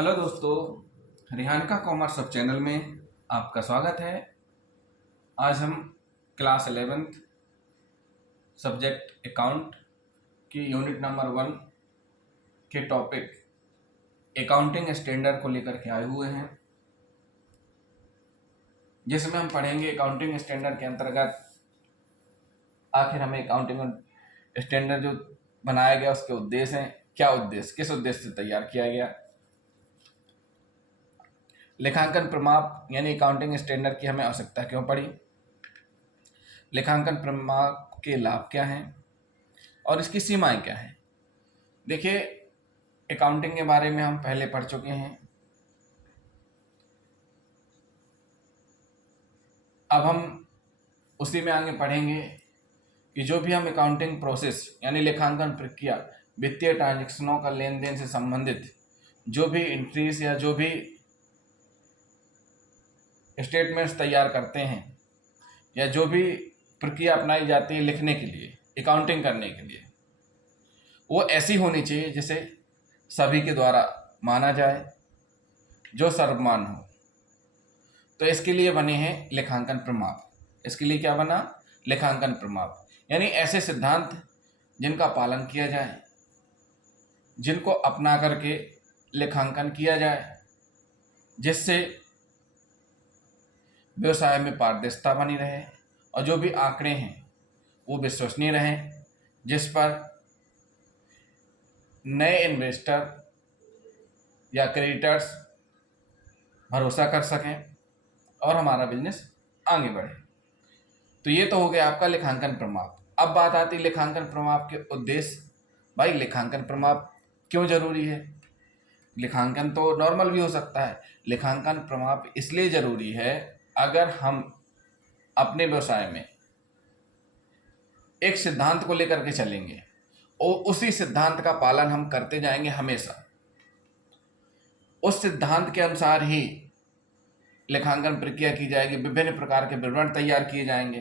Hello दोस्तों, रिहान का commerce सब चैनल में आपका स्वागत है। आज हम क्लास 11th सब्जेक्ट अकाउंट की यूनिट नंबर 1 के टॉपिक अकाउंटिंग स्टैंडर्ड को लेकर के आए हुए हैं, जिसमें हम पढ़ेंगे अकाउंटिंग स्टैंडर्ड के अंतर्गत आखिर हमें अकाउंटिंग स्टैंडर्ड जो बनाया गया उसके उद्देश्य हैं, क्या उद्देश्य, किस उद्देश्य से तैयार किया गया। लेखांकन प्रमाप यानी अकाउंटिंग स्टैंडर्ड की हमें आवश्यकता क्यों पड़ी, लेखांकन प्रमाप के लाभ क्या हैं और इसकी सीमाएं क्या हैं। देखिए, अकाउंटिंग के बारे में हम पहले पढ़ चुके हैं। अब हम उसी में आगे पढ़ेंगे कि जो भी हम अकाउंटिंग प्रोसेस यानी लेखांकन प्रक्रिया, वित्तीय ट्रांजैक्शनों का लेन देन से संबंधित जो भी एंट्रीज या जो भी स्टेटमेंट्स तैयार करते हैं या जो भी प्रक्रिया अपनाई जाती है लिखने के लिए, अकाउंटिंग करने के लिए, वो ऐसी होनी चाहिए जिसे सभी के द्वारा माना जाए, जो सर्वमान्य हो। तो इसके लिए बने हैं लेखांकन प्रमाप। इसके लिए क्या बना? लेखांकन प्रमाप, यानी ऐसे सिद्धांत जिनका पालन किया जाए, जिनको अपना करके लेखांकन किया जाए, जिससे व्यवसाय में पारदर्शिता बनी रहे और जो भी आंकड़े हैं वो विश्वसनीय रहें, जिस पर नए इन्वेस्टर या क्रेडिटर्स भरोसा कर सकें और हमारा बिजनेस आगे बढ़े। तो ये तो हो गया आपका लेखांकन प्रमाप। अब बात आती है लेखांकन प्रमाप के उद्देश्य। भाई, लेखांकन प्रमाप क्यों जरूरी है? लेखांकन तो नॉर्मल भी हो सकता है, लेखांकन प्रमाप इसलिए जरूरी है अगर हम अपने व्यवसाय में एक सिद्धांत को लेकर के चलेंगे और उसी सिद्धांत का पालन हम करते जाएंगे हमेशा, उस सिद्धांत के अनुसार ही लेखांकन प्रक्रिया की जाएगी, विभिन्न प्रकार के विवरण तैयार किए जाएंगे,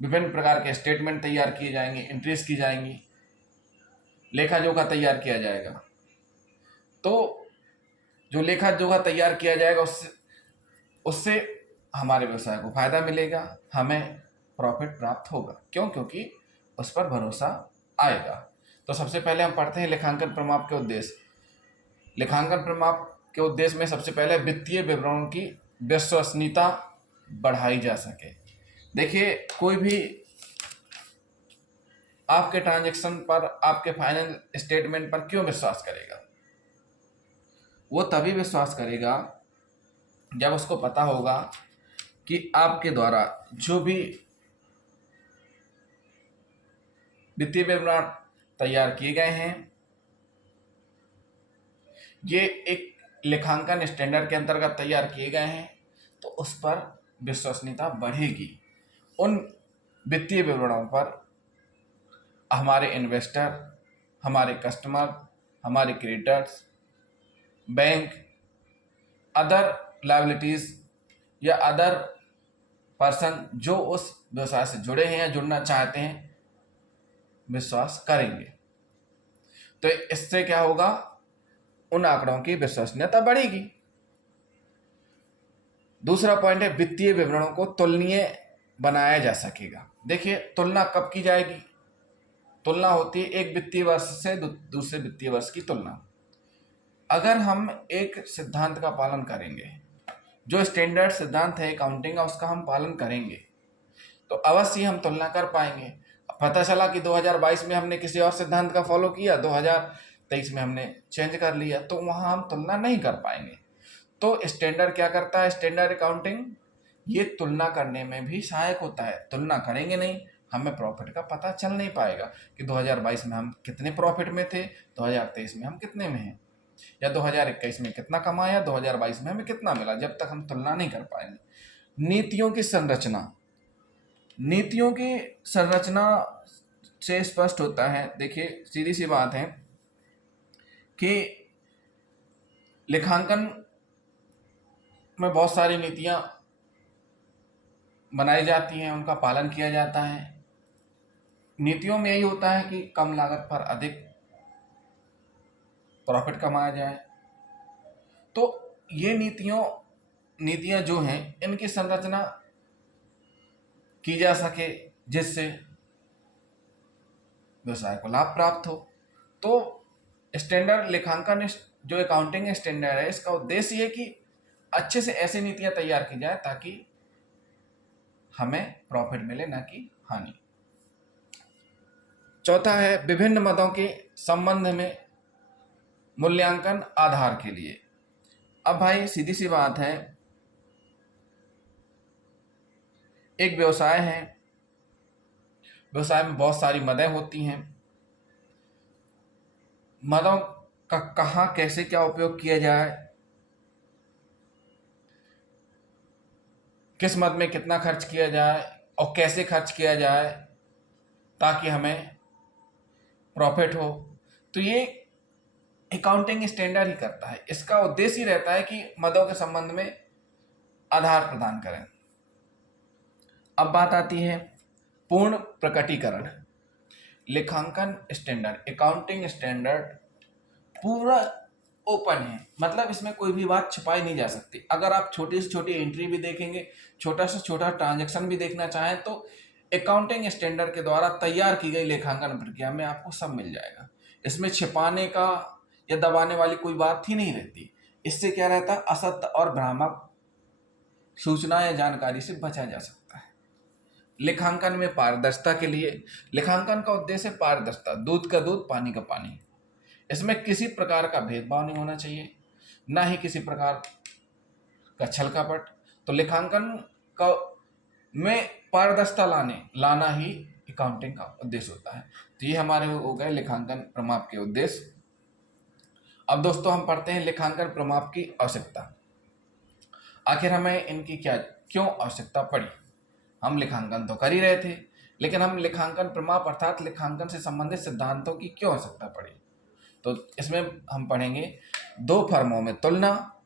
विभिन्न प्रकार के स्टेटमेंट तैयार किए जाएंगे, एंट्रीज की जाएंगी, लेखा जोखा तैयार किया जाएगा। तो जो लेखा जोखा तैयार किया जाएगा उससे हमारे व्यवसाय को फायदा मिलेगा, हमें प्रॉफिट प्राप्त होगा। क्यों? क्योंकि उस पर भरोसा आएगा। तो सबसे पहले हम पढ़ते हैं लेखांकन प्रमाप के उद्देश्य। लेखांकन प्रमाप के उद्देश्य में सबसे पहले वित्तीय विवरणों की विश्वसनीयता बढ़ाई जा सके। देखिए, कोई भी आपके ट्रांजैक्शन पर, आपके फाइनल स्टेटमेंट पर क्यों विश्वास करेगा? वो तभी विश्वास करेगा जब उसको पता होगा कि आपके द्वारा जो भी वित्तीय विवरण तैयार किए गए हैं ये एक लेखांकन स्टैंडर्ड के अंतर्गत तैयार किए गए हैं, तो उस पर विश्वसनीयता बढ़ेगी। उन वित्तीय विवरणों पर हमारे इन्वेस्टर, हमारे कस्टमर, हमारे क्रेडिटर्स, बैंक, अदर लायबिलिटीज या अदर पर्सन जो उस व्यवसाय से जुड़े हैं या जुड़ना चाहते हैं, विश्वास करेंगे। तो इससे क्या होगा? उन आंकड़ों की विश्वसनीयता बढ़ेगी। दूसरा पॉइंट है वित्तीय विवरणों को तुलनीय बनाया जा सकेगा। देखिए, तुलना कब की जाएगी? तुलना होती है एक वित्तीय वर्ष से दूसरे वित्तीय वर्ष की तुलना। अगर हम एक सिद्धांत का पालन करेंगे, जो स्टैंडर्ड सिद्धांत है अकाउंटिंग का, उसका हम पालन करेंगे, तो अवश्य हम तुलना कर पाएंगे। पता चला कि 2022 में हमने किसी और सिद्धांत का फॉलो किया, 2023 में हमने चेंज कर लिया, तो वहाँ हम तुलना नहीं कर पाएंगे। तो स्टैंडर्ड क्या करता है? स्टैंडर्ड अकाउंटिंग ये तुलना करने में भी सहायक होता है। तुलना करेंगे नहीं, हमें प्रॉफिट का पता चल नहीं पाएगा कि 2022 में हम कितने प्रॉफिट में थे, 2023 में हम कितने में हैं, या 2021 में कितना कमाया, 2022 में हमें कितना मिला, जब तक हम तुलना नहीं कर पाएंगे। नीतियों की संरचना, नीतियों की संरचना से स्पष्ट होता है। देखिए, सीधी सी बात है कि लेखांकन में बहुत सारी नीतियां बनाई जाती हैं, उनका पालन किया जाता है। नीतियों में यही होता है कि कम लागत पर अधिक प्रॉफिट कमाया जाए, तो ये नीतियां जो हैं इनकी संरचना की जा सके जिससे व्यवसाय को लाभ प्राप्त हो। तो स्टैंडर्ड लेखांकन जो अकाउंटिंग स्टैंडर्ड है इसका उद्देश्य ये कि अच्छे से ऐसी नीतियां तैयार की जाए ताकि हमें प्रॉफिट मिले, ना कि हानि। चौथा है विभिन्न मदों के संबंध में मूल्यांकन आधार के लिए। अब भाई सीधी सी बात है, एक व्यवसाय है, व्यवसाय में बहुत सारी मदें होती हैं। मदों का कहाँ कैसे क्या उपयोग किया जाए, किस मद में कितना खर्च किया जाए और कैसे खर्च किया जाए ताकि हमें प्रॉफिट हो, तो ये अकाउंटिंग स्टैंडर्ड ही करता है। इसका उद्देश्य ही रहता है कि मदों के संबंध में आधार प्रदान करें। अब बात आती है पूर्ण प्रकटीकरण। लेखांकन स्टैंडर्ड, अकाउंटिंग स्टैंडर्ड पूरा ओपन है, मतलब इसमें कोई भी बात छिपाई नहीं जा सकती। अगर आप छोटी से छोटी एंट्री भी देखेंगे, छोटा से छोटा ट्रांजैक्शन भी देखना चाहें, तो अकाउंटिंग स्टैंडर्ड के द्वारा तैयार की गई लेखांकन प्रक्रिया में आपको सब मिल जाएगा। इसमें छिपाने का या दबाने वाली कोई बात ही नहीं रहती। इससे क्या रहता है, असत्य और भ्रामक सूचना या जानकारी से बचा जा सकता है। लेखांकन में पारदर्शिता के लिए, लेखांकन का उद्देश्य पारदर्शिता, दूध का दूध पानी का पानी। इसमें किसी प्रकार का भेदभाव नहीं होना चाहिए, ना ही किसी प्रकार का छल कपट। तो लेखांकन का में पारदर्शिता लाना ही अकाउंटिंग का उद्देश्य होता है। तो ये हमारे हो गए लेखांकन प्रमाप के उद्देश्य। अब दोस्तों हम पढ़ते हैं लेखांकन प्रमाप की आवश्यकता। आखिर हमें इनकी क्यों आवश्यकता पड़ी। हम लेखांकन तो कर ही रहे थे, लेकिन हम लेखांकन प्रमाप अर्थात लेखांकन से संबंधित सिद्धांतों की क्यों आवश्यकता पड़ी। तो इसमें हम पढ़ेंगे दो फर्मों में तुलना,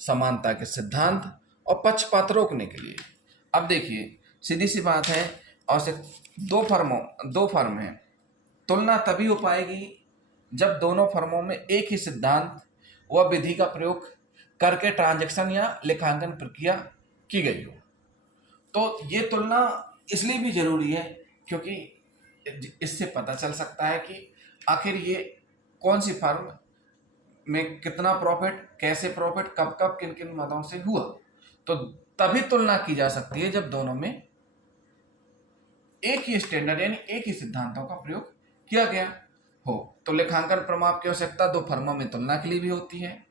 समानता के सिद्धांत और पक्षपात रोकने के लिए। अब देखिए सीधी सी बात है, आवश्यक दो फर्म हैं, तुलना तभी हो पाएगी जब दोनों फर्मों में एक ही सिद्धांत व विधि का प्रयोग करके ट्रांजैक्शन या लेखांकन प्रक्रिया की गई हो। तो ये तुलना इसलिए भी जरूरी है क्योंकि इससे पता चल सकता है कि आखिर ये कौन सी फर्म में कितना प्रॉफिट, कैसे प्रॉफिट, कब कब किन किन मदों से हुआ। तो तभी तुलना की जा सकती है जब दोनों में एक ही स्टैंडर्ड यानी एक ही सिद्धांतों का प्रयोग किया गया हो। तो लेखांकन प्रमाप की आवश्यकता दो फर्मों में तुलना के लिए भी होती है।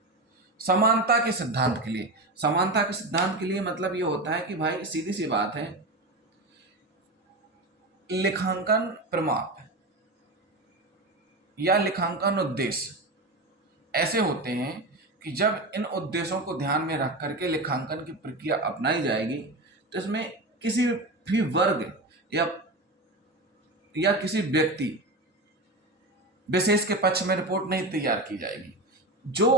समानता के सिद्धांत के लिए, समानता के सिद्धांत के लिए मतलब ये होता है कि भाई सीधी सी बात है, लेखांकन प्रमाप या लेखांकन उद्देश्य ऐसे होते हैं कि जब इन उद्देश्यों को ध्यान में रख करके लेखांकन की प्रक्रिया अपनाई जाएगी तो इसमें किसी भी वर्ग या किसी व्यक्ति विशेष के पक्ष में रिपोर्ट नहीं तैयार की जाएगी। जो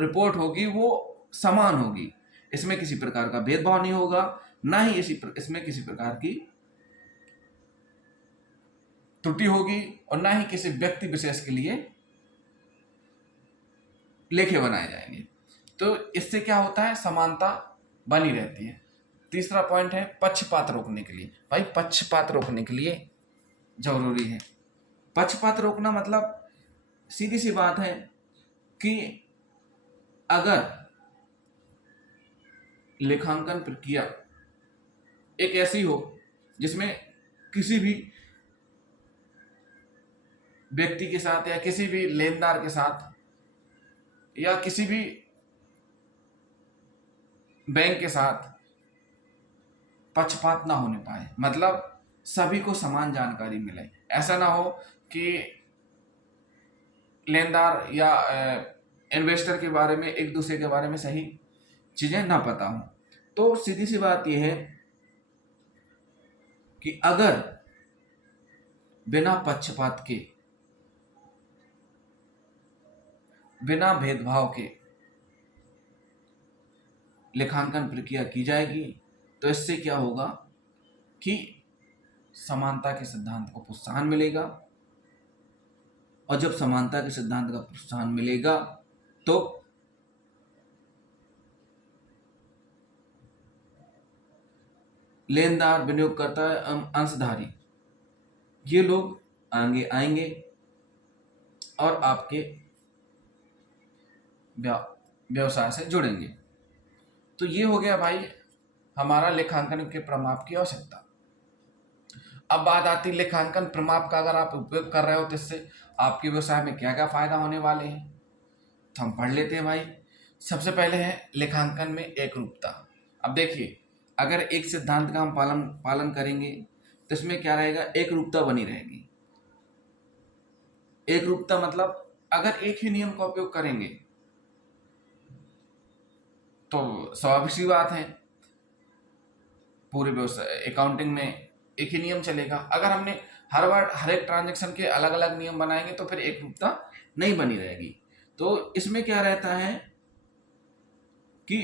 रिपोर्ट होगी वो समान होगी, इसमें किसी प्रकार का भेदभाव नहीं होगा, ना ही इसमें किसी प्रकार की त्रुटि होगी और ना ही किसी व्यक्ति विशेष के लिए लेखे बनाए जाएंगे। तो इससे क्या होता है, समानता बनी रहती है। तीसरा पॉइंट है पक्षपात रोकने के लिए। भाई पक्षपात रोकने के लिए जरूरी है। पक्षपात रोकना मतलब सीधी सी बात है कि अगर लेखांकन प्रक्रिया एक ऐसी हो जिसमें किसी भी व्यक्ति के साथ या किसी भी लेनदार के साथ या किसी भी बैंक के साथ पक्षपात ना होने पाए, मतलब सभी को समान जानकारी मिले। ऐसा ना हो कि लेनदार या इन्वेस्टर के बारे में एक दूसरे के बारे में सही चीजें ना पता हो। तो सीधी सी बात यह है कि अगर बिना पक्षपात के, बिना भेदभाव के लेखांकन प्रक्रिया की जाएगी तो इससे क्या होगा कि समानता के सिद्धांत को प्रोत्साहन मिलेगा, और जब समानता के सिद्धांत का प्रोत्साहन मिलेगा तो लेनदार, विनियोगकर्ता एवं अंशधारी, ये लोग आगे आएंगे और आपके व्यवसाय से जुड़ेंगे। तो ये हो गया भाई हमारा लेखांकन के प्रमाप की आवश्यकता। अब बात आती है लेखांकन प्रमाप का अगर आप उपयोग कर रहे हो तो इससे आपके व्यवसाय में क्या क्या फायदा होने वाले हैं, तो हम पढ़ लेते हैं भाई। सबसे पहले है लेखांकन में एकरूपता। अब देखिए अगर एक सिद्धांत का हम पालन करेंगे तो इसमें क्या रहेगा, एकरूपता बनी रहेगी। एकरूपता मतलब अगर एक ही नियम का उपयोग करेंगे तो स्वाभाविक सी बात है पूरे व्यवसाय अकाउंटिंग में एक ही नियम चलेगा। अगर हमने हर बार हर एक ट्रांजैक्शन के अलग अलग नियम बनाएंगे तो फिर एकरूपता नहीं बनी रहेगी। तो इसमें क्या रहता है कि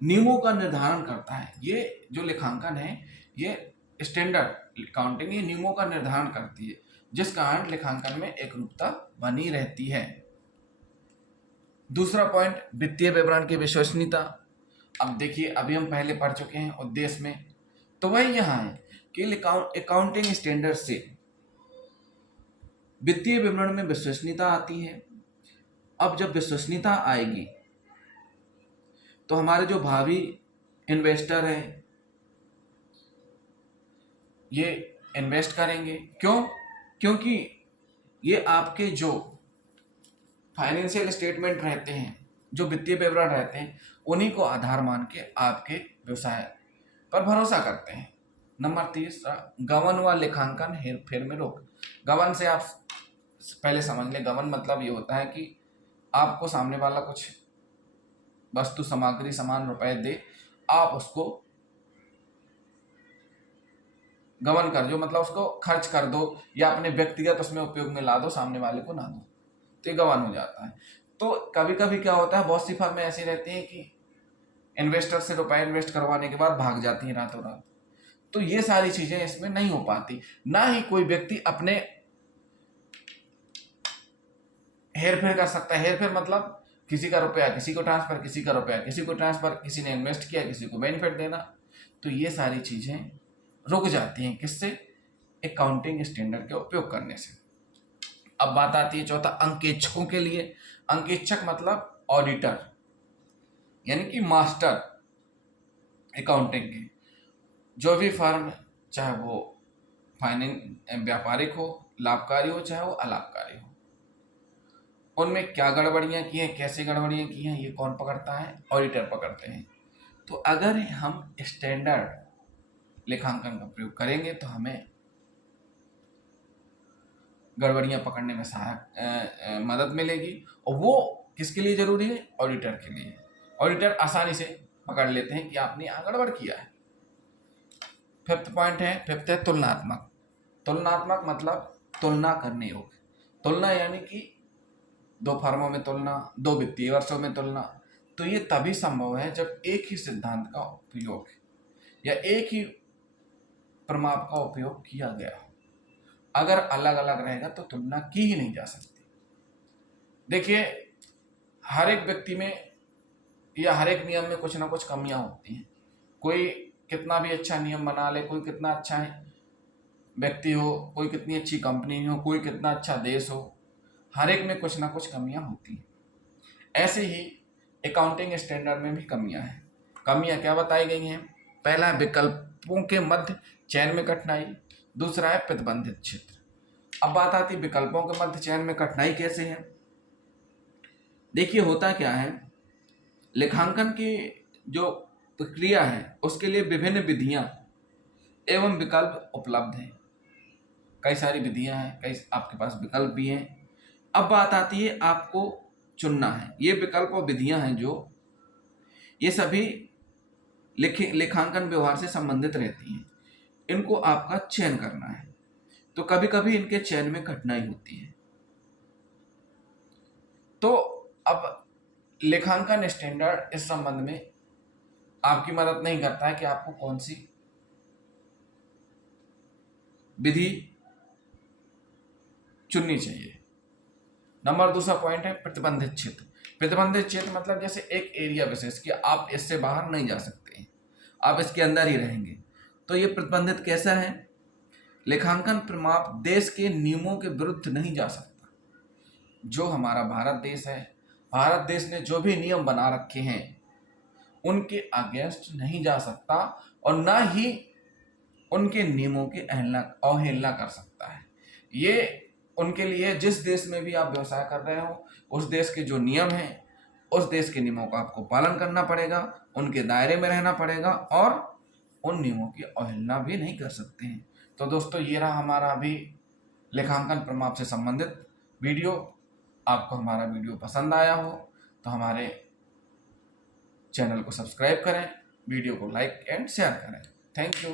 नियमों का निर्धारण करता है, ये जो लेखांकन है ये स्टैंडर्ड अकाउंटिंग ये नियमों का निर्धारण करती है, जिस कारण लेखांकन में एकरूपता बनी रहती है। दूसरा पॉइंट वित्तीय विवरण की विश्वसनीयता। अब देखिए अभी हम पहले पढ़ चुके हैं उद्देश्य में, तो वही यहाँ है कि अकाउंटिंग स्टैंडर्ड से वित्तीय विवरण में विश्वसनीयता आती है। अब जब विश्वसनीयता आएगी तो हमारे जो भावी इन्वेस्टर हैं ये इन्वेस्ट करेंगे। क्यों? क्योंकि ये आपके जो फाइनेंशियल स्टेटमेंट रहते हैं, जो वित्तीय विवरण रहते हैं, उन्हीं को आधार मान के आपके व्यवसाय पर भरोसा करते हैं। नंबर 3 गबन व लेखांकन हेरफेर में रोक। गबन से आप पहले समझ लें, गबन मतलब ये होता है कि आपको सामने वाला कुछ वस्तु सामग्री सामान रुपए दे, आप उसको गबन कर दो, मतलब उसको खर्च कर दो या अपने व्यक्तिगत उसमें उपयोग में ला दो, सामने वाले को ना दो, तो ये गबन हो जाता है। तो कभी कभी क्या होता है, बहुत सी फर्में ऐसी रहती हैं कि इन्वेस्टर से रुपए इन्वेस्ट करवाने के बाद भाग जाती हैं रातों रात। तो ये सारी चीजें इसमें नहीं हो पाती। ना ही कोई व्यक्ति अपने हेरफेर कर सकता है। हेरफेर मतलब किसी का रुपया किसी को ट्रांसफर, किसी का रुपया किसी को ट्रांसफर, किसी ने इन्वेस्ट किया किसी को बेनिफिट देना, तो ये सारी चीजें रुक जाती हैं। किससे? अकाउंटिंग स्टैंडर्ड के उपयोग करने से। अब बात आती है चौथा अंकेक्षकों के लिए। अंकेक्षक मतलब ऑडिटर यानी कि मास्टर अकाउंटिंग के। जो भी फर्म, चाहे वो फाइनेंस व्यापारिक हो, लाभकारी हो, चाहे वो अलाभकारी हो, उनमें क्या गड़बड़ियाँ की हैं, कैसे गड़बड़ियाँ की हैं, ये कौन पकड़ता है? ऑडिटर पकड़ते हैं। तो अगर हम स्टैंडर्ड लेखांकन का प्रयोग करेंगे तो हमें गड़बड़ियाँ पकड़ने में सहायक मदद मिलेगी। और वो किसके लिए जरूरी है? ऑडिटर के लिए। ऑडिटर आसानी से पकड़ लेते हैं कि आपने यहाँ गड़बड़ किया है। फिफ्थ है तुलनात्मक। तुलनात्मक मतलब तुलना करने योग्य। तुलना यानी कि दो फर्मों में तुलना, दो वित्तीय वर्षों में तुलना। तो ये तभी संभव है जब एक ही सिद्धांत का उपयोग या एक ही प्रमाप का उपयोग किया गया हो। अगर अलग अलग रहेगा तो तुलना की ही नहीं जा सकती। देखिए हर एक व्यक्ति में या हर एक नियम में कुछ ना कुछ कमियां होती हैं। कोई कितना भी अच्छा नियम बना ले, कोई कितना अच्छा है व्यक्ति हो, कोई कितनी अच्छी कंपनी हो, कोई कितना अच्छा देश हो, हर एक में कुछ ना कुछ कमियां होती हैं। ऐसे ही अकाउंटिंग स्टैंडर्ड में भी कमियां हैं। कमियां क्या बताई गई हैं? पहला है विकल्पों के मध्य चयन में कठिनाई। दूसरा है प्रतिबंधित क्षेत्र। अब बात आती है विकल्पों के मध्य चयन में कठिनाई कैसे है। देखिए होता क्या है, लेखांकन की जो प्रक्रिया है उसके लिए विभिन्न विधियां एवं विकल्प उपलब्ध हैं। कई सारी विधियां हैं, कई आपके पास विकल्प भी हैं। अब बात आती है आपको चुनना है। ये विकल्प और विधियां हैं जो ये सभी लेखांकन व्यवहार से संबंधित रहती हैं। इनको आपका चयन करना है। तो कभी कभी इनके चयन में कठिनाई होती है। तो अब लेखांकन स्टैंडर्ड इस संबंध में आपकी मदद नहीं करता है कि आपको कौन सी विधि चुननी चाहिए। नंबर दूसरा पॉइंट है प्रतिबंधित क्षेत्र। प्रतिबंधित क्षेत्र मतलब जैसे एक एरिया विशेष कि आप इससे बाहर नहीं जा सकते हैं। आप इसके अंदर ही रहेंगे। तो ये प्रतिबंधित कैसा है? लेखांकन प्रमाप देश के नियमों के विरुद्ध नहीं जा सकता। जो हमारा भारत देश है, भारत देश ने जो भी नियम बना रखे हैं उनके अगेंस्ट नहीं जा सकता और ना ही उनके नियमों की अवहेलना कर सकता है। ये उनके लिए जिस देश में भी आप व्यवसाय कर रहे हो उस देश के जो नियम हैं उस देश के नियमों का आपको पालन करना पड़ेगा, उनके दायरे में रहना पड़ेगा और उन नियमों की अवहेलना भी नहीं कर सकते हैं। तो दोस्तों ये रहा हमारा अभी लेखांकन प्रमाप से संबंधित वीडियो। आपको हमारा वीडियो पसंद आया हो तो हमारे चैनल को सब्सक्राइब करें, वीडियो को लाइक एंड शेयर करें। Thank you.